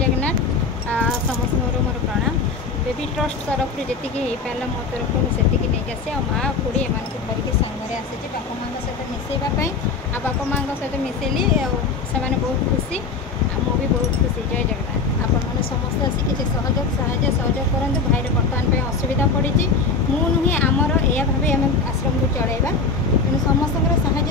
जगन्नाथ समस्त मोर प्रणाम baby trust तरफ जी हो पारा मो तरफ से नहीं आसे माँ खुड़ी एम धरिकी सांगे आसी बापा माँ सहित मिसेवाई आ बापा माँ सहित मिसेली से बहुत खुशी मु भी बहुत खुशी। जय जगन्नाथ आपण मैंने समस्त आसी किसी सहयोग करूँ भाई बर्तमान असुविधा पड़ी मु नुहे आमर या भाव आम आश्रम को चलैबा तेणु समस्त साहय